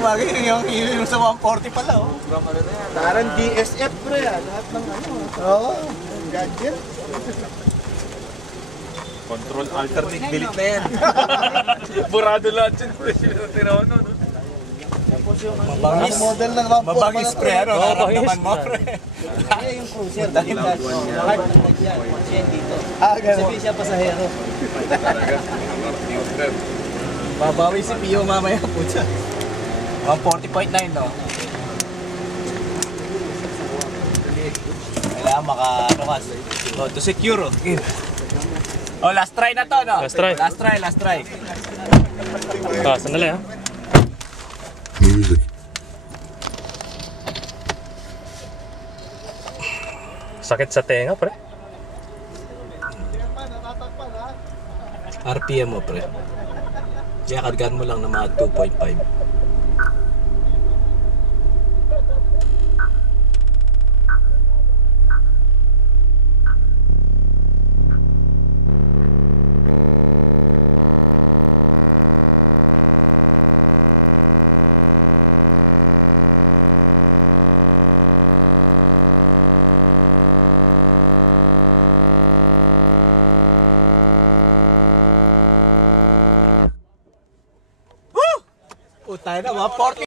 Bagay yung hilo sa 140 pala, oh. Parang DSF, pre, lahat ng ano. Oo, gadget. Control alternate delete na yan. Burado lahat yun. Tiraw no. Mabangis. Model ng Ram 4 Mabangis, pre. Ano? Naramdaman mo, pre. Kaya yung cruiser, dahil na yan, dito. Gano'n. Sabi siya pasahero. Babawi si Pio mamaya po siya. 140.9, no? Kailangan ano kasi. Oh, to secure, oh. Oh, last try na to, no? Last try. Last try. Sandali ha. Sakit sa tenga, pre. RPM mo, pre. Kaya kargaan mo lang ng mga 2.5.